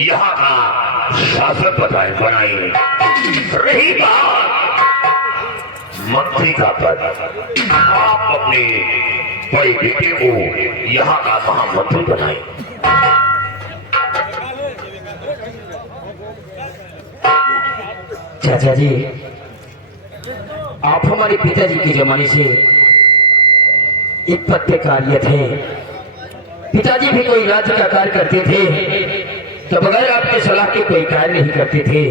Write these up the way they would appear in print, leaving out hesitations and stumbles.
यहाँ का शासक बनाए। रही बात मंत्री का पद, आप अपने बड़े बेटे को यहाँ का महामंत्री बनाए। चाचा जी, आप हमारे पिताजी के जमाने से एक पद पे कार्य थे। पिताजी भी कोई राज्य का कार्य करते थे तो बगैर आपके सलाह के कोई कार्य नहीं करते थे,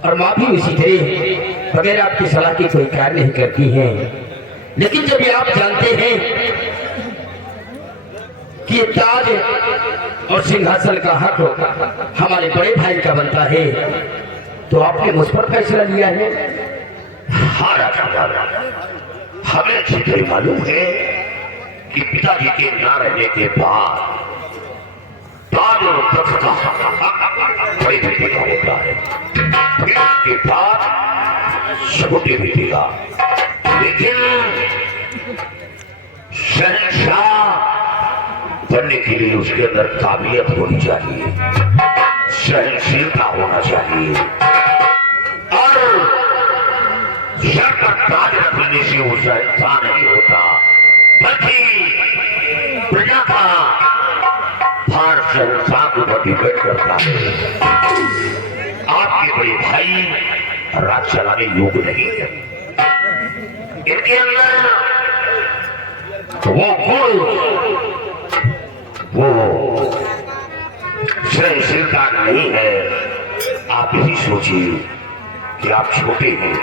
और माँ भी उसी तरह बगैर आपकी सलाह के कोई कार्य नहीं करती है। लेकिन जब ये आप जानते हैं कि ताज और सिंहासन का हक हमारे बड़े भाई का बनता है, तो आपने मुझ पर फैसला लिया है। हाँ राजा, हमें अच्छी तरह मालूम है कि पिताजी के ना रहने के बाद ताज और तख्त का हक बड़े बेटे का होता है, इसके बाद छोटे बेटे का। लेकिन शहंशाह बनने के लिए उसके अंदर काबिलियत होनी चाहिए, सहनशीलता होना चाहिए, और सर पर ताज रखने से वो सहनशाह नहीं होता, बल्कि प्रजा का भार सहनशाह को डिपेंड करता है। आपके बड़े भाई राज चलाने योग्य नहीं है, इनके अंदर वो गुण, वो सहनशीलता नहीं है। आप यही सोचिए कि आप छोटे हैं,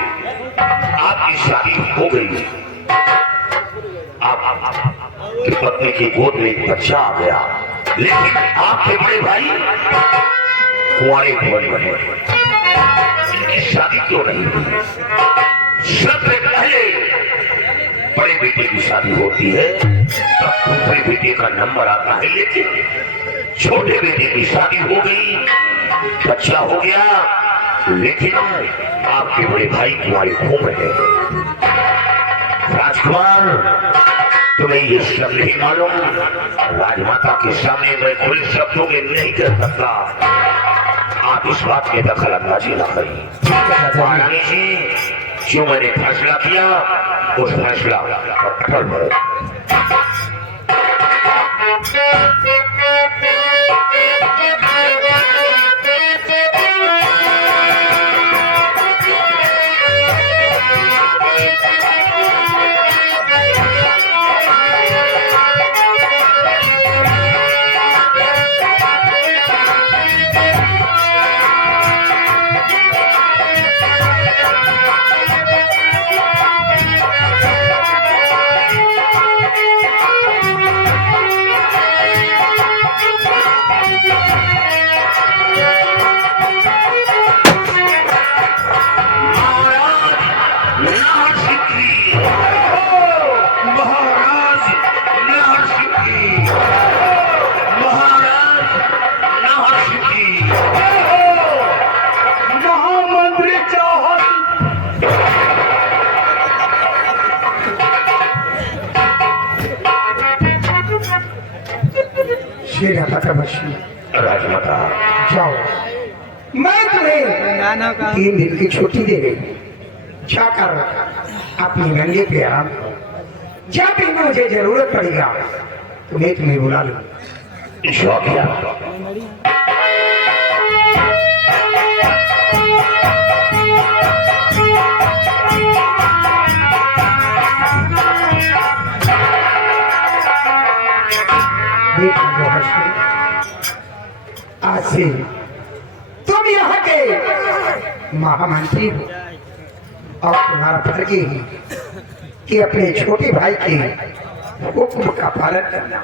आपकी शादी हो गई, आपकी पत्नी की गोद में एक बच्चा आ गया, लेकिन आपके बड़े भाई कुंवारे बने, इनकी शादी क्यों नहीं हुई? सबसे पहले बड़े बेटे की शादी होती है, तब दूसरे बेटे का नंबर आता है, लेकिन छोटे बेटे की शादी हो गई, बच्चा हो गया, लेकिन आपके बड़े भाई कुंवारे घूम रहे हैं। राजकुमार, तुम्हें ये सब नहीं मालूम, राजमाता के सामने मैं खुले शब्दों में नहीं कर सकता, आप इस बात में दखल अंदाजी न करिए। महारानी जी, जो मैंने फैसला किया उस फैसला पर अटल रहे। राजमाता, जाओ, मैं तुम्हें 3 दिन की छुट्टी दे रही, जाकर अपनी गंगे पे आराम करो। जब भी मुझे जरूरत पड़ेगा तो मैं तुम्हें बुला लूँ। आज से तुम यहाँ के महामंत्री हो, और तुम्हारा फर्ज ही कि अपने छोटे भाई के हुक्म का पालन करना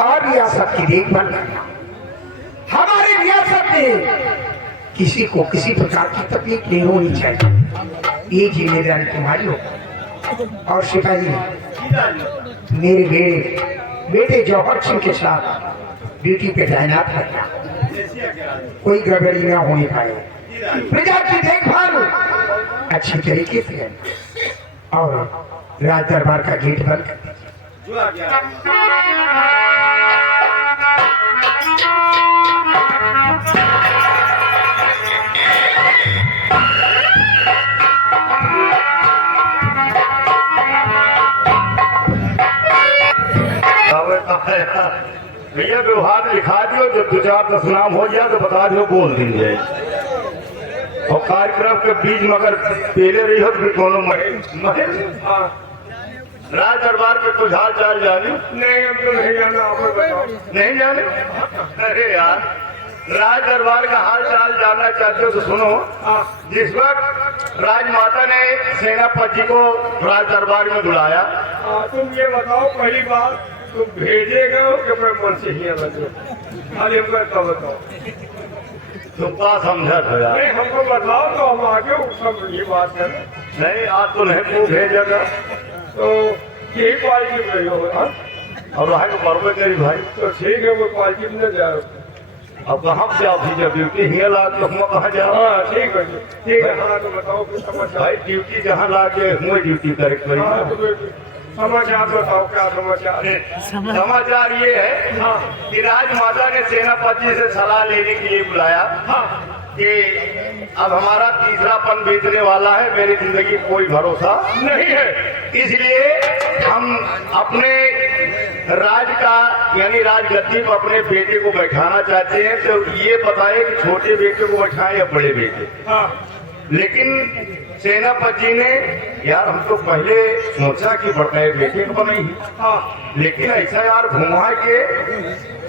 और रियासत की देखभाल करना। हमारे रियासत में किसी को किसी प्रकार की तकलीफ नहीं होनी चाहिए, ये जिम्मेदारी तुम्हारी हो। और सिपाही, मेरे बेटे जौहर सिंह के साथ ड्यूटी पे तैनात रखना, कोई गड़बड़ी न होने पाए, प्रजा की देखभाल अच्छी तरीके से है, और राज दरबार का गेट बंद कर दीजिए। भैया व्यवहार लिखा दियो, जब 2-4-10 नाम हो जाए तो बता दियो, बोल दीजिए। और कार्यक्रम के बीच में अगर पहले रही हो तो फिर दोनों राज दरबार के कुछ हाल चाल जाने? नहीं, हम तो नहीं जाना, आपको बताओ। नहीं जाने? अरे यार, राज दरबार का हाल चाल जानना चाहते हो तो सुनो। जिस वक्त राजमाता ने सेनापति को राज दरबार में बुलाया, तुम ये बताओ, पहली बात तुम भेजेगा हो कि मैं मन से ही लगे? अरे हमको बताओ, तुम क्या समझा था यार? नहीं हमको बताओ तो हम आगे सब ये बात है। नहीं, आज तो नहीं तू भेजेगा तो यही पार्टी में हो, हाँ? और वहाँ को बरबे करी भाई। तो ठीक है, वो पार्टी में न जाओ। अब कहाँ से जाओ? जब ड्यूटी ही ला के हम कहाँ जाओ? हाँ ठीक है, ठीक है। हाँ तो बताओ कुछ समाचार। भाई ड्यूटी जहाँ ला के हुए ड्यूटी करे करी। हाँ तो समाचार बताओ, क्या समाचार है? समाचार ये है हाँ कि राजमाता ने सेनापति से सलाह लेने के लिए बुलाया हाँ कि अब हमारा तीसरापन बीतने वाला है, मेरी जिंदगी कोई भरोसा नहीं है, इसलिए हम अपने राज का यानी राजगद्दी पर अपने बेटे को बैठाना चाहते हैं। तो ये बताए कि छोटे बेटे को बैठाएं या बड़े बेटे? हाँ लेकिन सेनापति ने यार हम तो पहले सोचा कि बड़े बेटे को नहीं, हाँ लेकिन ऐसा यार घुमा के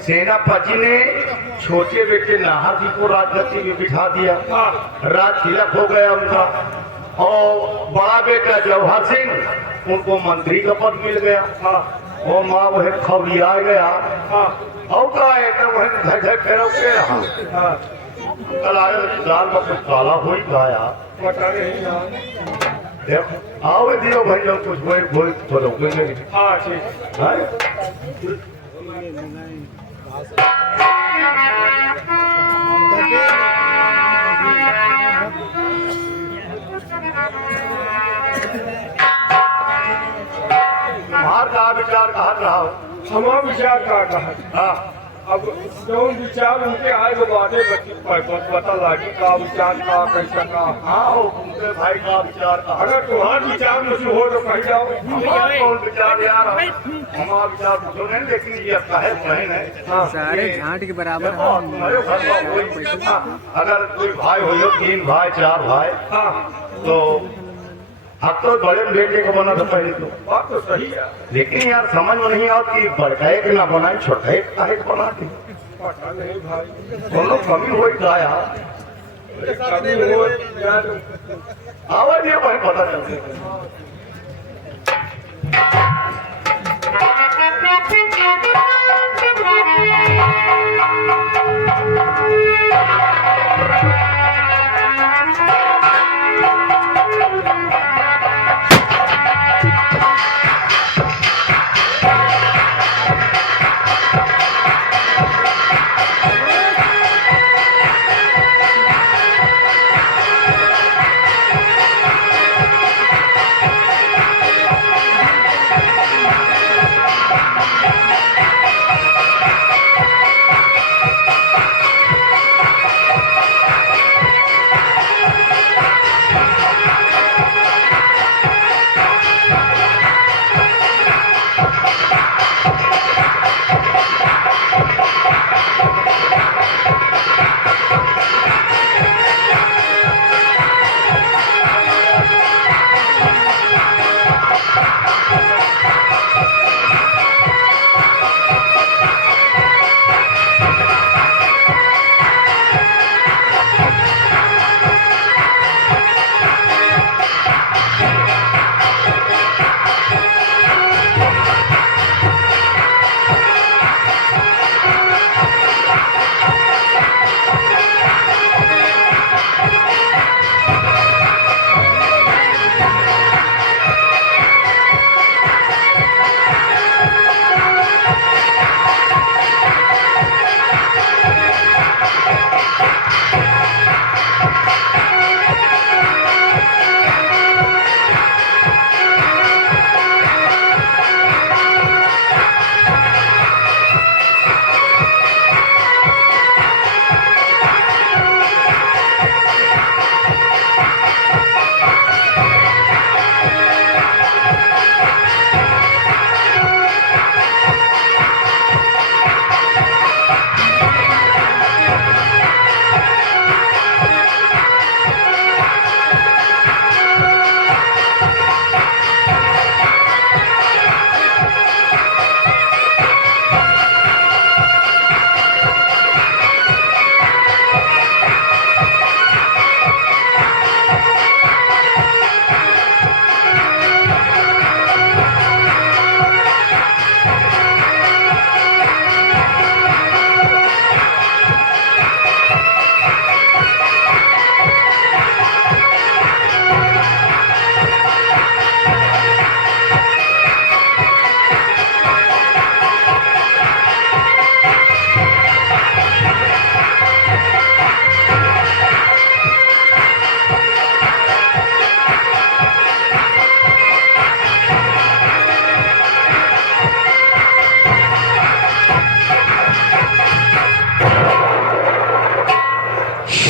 सेनापति ने छोटे बेटे नाहर जी को राजगद्दी में बिठा दिया। हाँ राज तिलक हो गया उनका, और बड़ा बेटा जवाहर सिंह उनको मंत्री का पद मिल गया। हाँ और माँ वह खबरिया गया। हाँ और का एकदम वह घर घर फेरो के रहा। हाँ कल आया दाल में कुछ काला हो ही गया। पता नहीं। हाँ देखो आओ दियो भाई लोग कुछ वही बोल बोलो कोई हाँ ठीक है। बाहर का विचार कहा रहा हो? हमारा विचार का कहा। हाँ अब जो विचार उनके आए वो बातें पता लगी का विचार का कैसा का। हाँ हो उनके भाई का विचार कहा। अगर तुम्हारा विचार मुझे हो तो कह जाओ। हमारा कौन विचार यार? हमारा विचार पूछो नहीं, लेकिन ये अच्छा है बहन है। हाँ सारे झांट के बराबर देखो, तुम्हारे घर में कोई- हाँ, अगर कोई भाई हो 3 भाई 4 भाई, हाँ तो अब तो बड़े बेटे को बना था पहले तो। बात तो सही है। लेकिन यार समझ में नहीं आता कि बड़का एक ना बनाए छोटा एक काहे को बनाते? पता नहीं भाई, दोनों कमी हो गया। कभी हो या तो आवाज ये भाई पता चलते।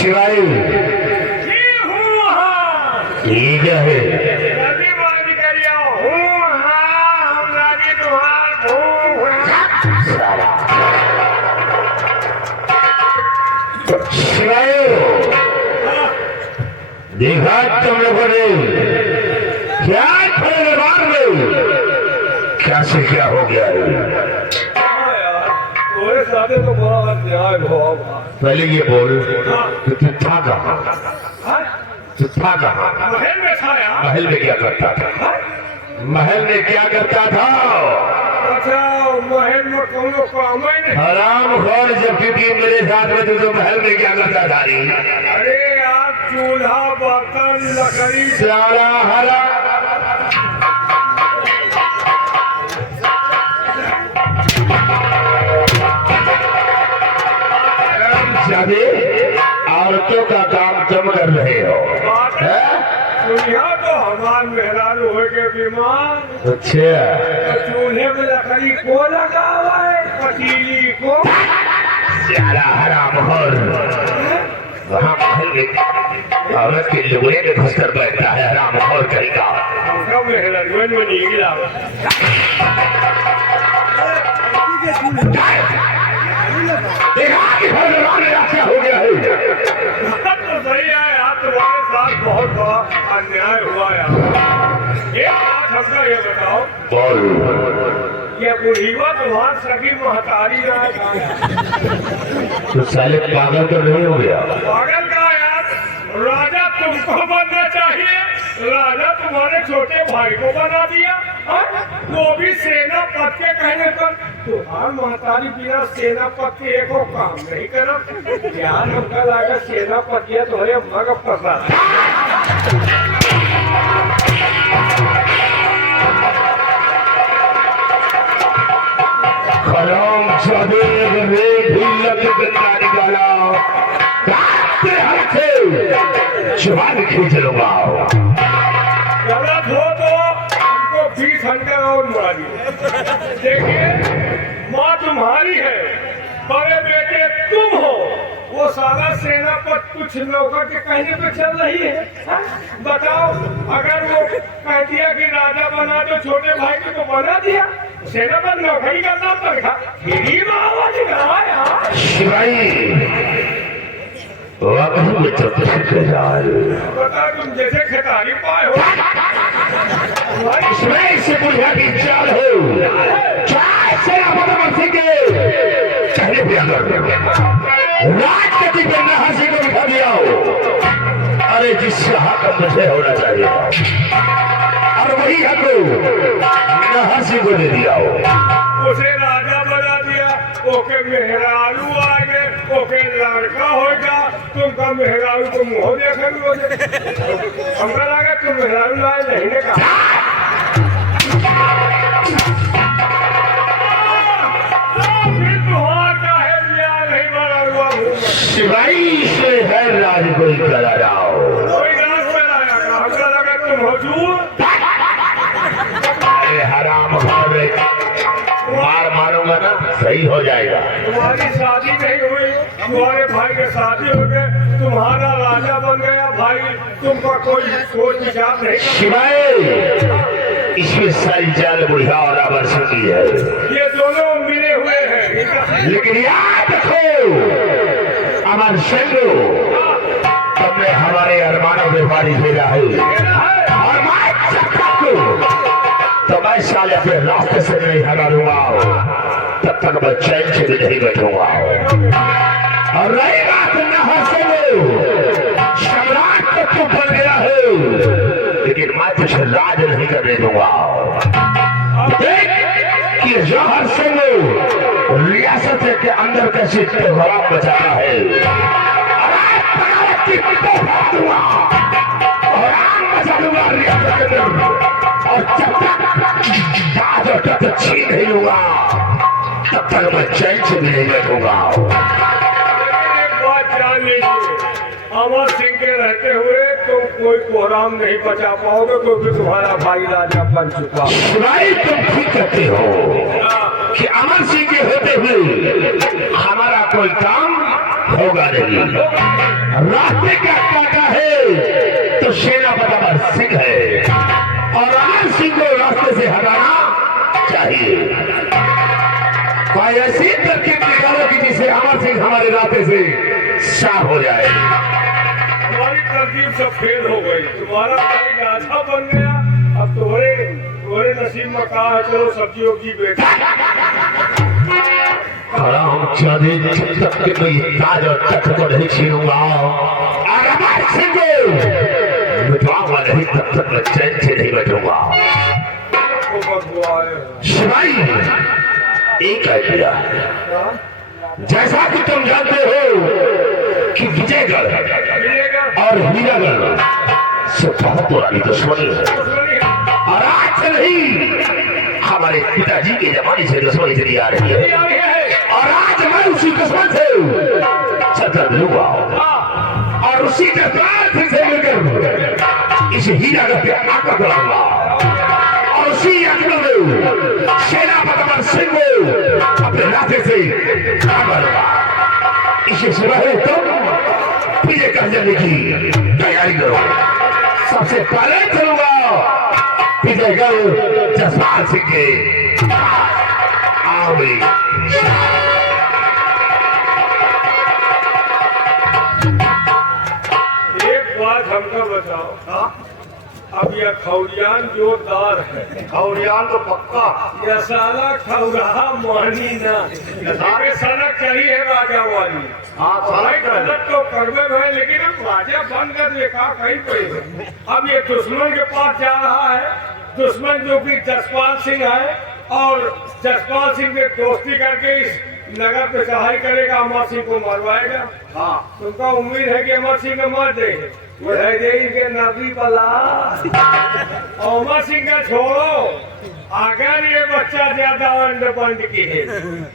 शिवायु जी हूँ हाँ ये क्या है? जल्दी बात करिए हूँ हाँ हम राजी तुम्हार हूँ हाँ साला शिवायु देखा तुम लोगों ने क्या खड़े मार में क्या से क्या हो गया है? तुम्हारे साथ तो बड़ा अन्याय हुआ पहले ये बोल कि तू था कहाँ? तू था कहाँ? महल में था यार महल में क्या करता था? महल में क्या करता था? अच्छा महल में कौन काम ही नहीं हराम खोर जब क्योंकि मेरे साथ में तो महल में क्या करता था रे? अरे यार चूल्हा बर्तन लकड़ी सारा हरा जादे औरतों का काम तुम कर रहे हो हैं? दुनिया तो हमार मेहरान हो के बीमार अच्छा तो चूल्हे में लकड़ी को लगा हुआ है पतीली को सारा हराम खोर वहाँ महल में औरत के लुगड़े में घुस कर बैठता है हराम खोर करेगा उसका मेहरान में नहीं गिरा देखा कि भगवान ने क्या हो गया है? तो सही है यार तुम्हारे साथ बहुत बड़ा अन्याय हुआ यार एक बात हमको ये बताओ बोल ये बुढ़ीवा तुम्हार सभी महतारी ना तो साले पागल तो नहीं हो गया? पागल का यार राजा तुमको बनना चाहिए राजा तुम्हारे छोटे भाई को बना दिया हाँ? वो भी सेनापति के कहने पर तुम्हार महतारी बिना सेनापति के एको काम नहीं करब यार हमका लगा सेनापति तो है मग फंसा खराम जादे रे ढिल्लत गंदा निकाला काटते हाथे जुबान खींच लूंगा गलत हो तो हमको 20 घंटे और मारिए देखिए माँ तुम्हारी है बड़े बेटे तुम हो वो सारा सेना पर कुछ नौकर के कहने पे चल रही है हाँ? बताओ अगर वो कह दिया कि राजा बना दो छोटे भाई को तो बना दिया सेना पर नौकरी करना पड़ेगा यही बात है शिवाई वाकई में तो कुछ कर रहा है बता तुम जैसे खितारी पाए हो इसमें से बुढ़िया की चाल हो चाहे सेना बदमाशी के कहने पे अगर राजनीति पे न हंसी को दिखा दिया हो अरे जिससे हक मुझे होना चाहिए और वही हक न हंसी को दे दिया हो उसे राजा बना दिया ओके मेहरारू आ गए ओके लड़का होगा तुमका मेहरारू को मुंह देखेंगे हमका लगा तुम मेहरारू लाए नहीं ने कहा फिर तुहार का है लिया नहीं बना हुआ शिवाई से है राज कोई करा रहा हो कोई राज में लाया था हमका लगा तुम हजूर अरे हराम खोर मार मारूंगा ना सही हो जाएगा तुम्हारी शादी नहीं हुई तुम्हारे भाई के शादी हो गए तुम्हारा राजा बन गया भाई तुमका कोई सोच विचार नहीं कर शिवाय इसमें सारी जाल बुढ़िया और आवर्षण की है ये दोनों मिले हुए हैं लेकिन याद रखो अमर सिंह तुमने हमारे अरमानों में पानी फेरा है और मैं जब तक तो मैं साले अपने रास्ते से नहीं हटा दूंगा तब तक मैं चैन से भी नहीं बैठूंगा और रही बात न सम्राट तो तू बन गया है लेकिन मैं तुझे राज नहीं करने दूंगा देख कि जौहर सिंह रियासत के अंदर कैसे त्योहार बचाता है और आज बगावत की तोहफा दूंगा और आग बचा दूंगा रियासत के अंदर और जब तक छीन नहीं लूंगा तब तक मैं चैन से भी नहीं बैठूंगा एक बात जान लीजिए अमर सिंह के रहते हुए तुम कोई कोहराम नहीं बचा पाओगे क्योंकि तुम्हारा भाई राजा बन चुका भाई तुम ठीक कहते हो कि अमर सिंह के होते हुए हमारा कोई काम होगा नहीं रास्ते का काटा है तो सेनापति अमर सिंह है और अमर सिंह को रास्ते से हटाना चाहिए। कोई ऐसी तरकीब निकालो कि जिससे अमर सिंह हमारे रास्ते से साफ हो जाए। हमारी तरकीब सब फेल हो गई। तुम्हारा भाई राजा बन गया, अब तुम्हारे नसीब में कहा है, चलो सब्जी वब्जी बेच। हराम जाने जब तक कि मैं ये ताज और तख्त को नहीं छीनूंगा और अमर सिंह को मिटाऊंगा नहीं, तब तक मैं चैन से नहीं बैठूंगा। शिवाई एक आइडिया है, जैसा कि तुम जानते हो कि विजयगढ़ और हीरागढ़ से बहुत पुरानी दुश्मनी है और आज से नहीं हमारे पिताजी के जमाने से दुश्मनी चली आ रही है और आज मैं उसी दुश्मन से चतर लूंगा और उसी जज्बात से मिलकर इस हीरागढ़ पे आकर कराऊंगा और उसी अकबर में सेनापति अमर सिंह को अपने रास्ते से मारूंगा। इसे सिवाय तुम विजय कर जाने की तैयारी करो। सबसे पहले चलूंगा विजयगढ़ जसपाल सिंह के आओ मेरी। एक बात हमको बताओ, अब यह खौरियान जोरदार है। खौरियान तो पक्का यह साला खौरा मानी ना, ये सड़क चाहिए राजा वाली। भाई गलत तो करवे भाई, लेकिन हम राजा बनकर देखा कहीं पे। अब ये दुश्मन के पास जा रहा है, दुश्मन जो कि जसपाल सिंह है और जसपाल सिंह से दोस्ती करके इस नगर पे चढ़ाई करेगा, अमर सिंह को मरवाएगा। हाँ, तुमका उम्मीद है कि अमर सिंह को मार दे के नबी बला। अमर सिंह का छोड़ो, अगर ये बच्चा ज्यादा बंद की है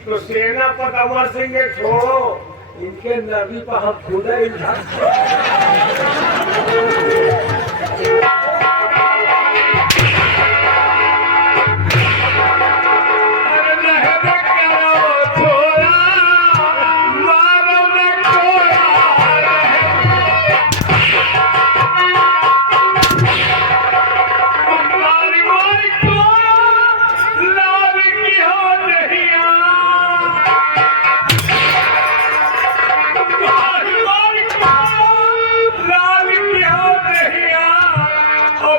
तो सेनापति अमर सिंह के छोड़ो, इनके नबी पर हम खुदा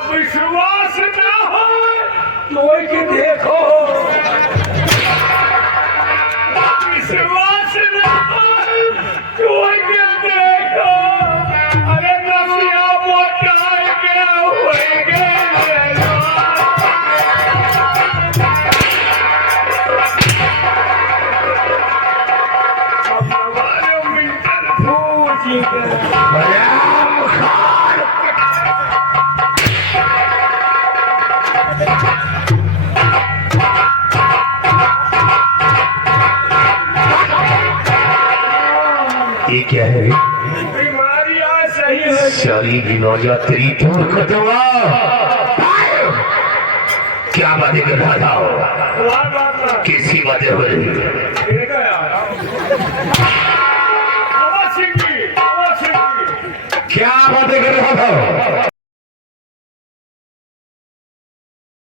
विश्वास ना हो तो कि देखो, विश्वास ना हो तो कि देखो। अरे नसिया मोटाई गया होएगे अब हमारे मिंटन फूजी ये क्या है? बीमारी आज सही है। सारी नौजा तेरी दूर खतवा क्या बातें कर रहा था? कैसी बातें हो रही? क्या बातें कर रहा था?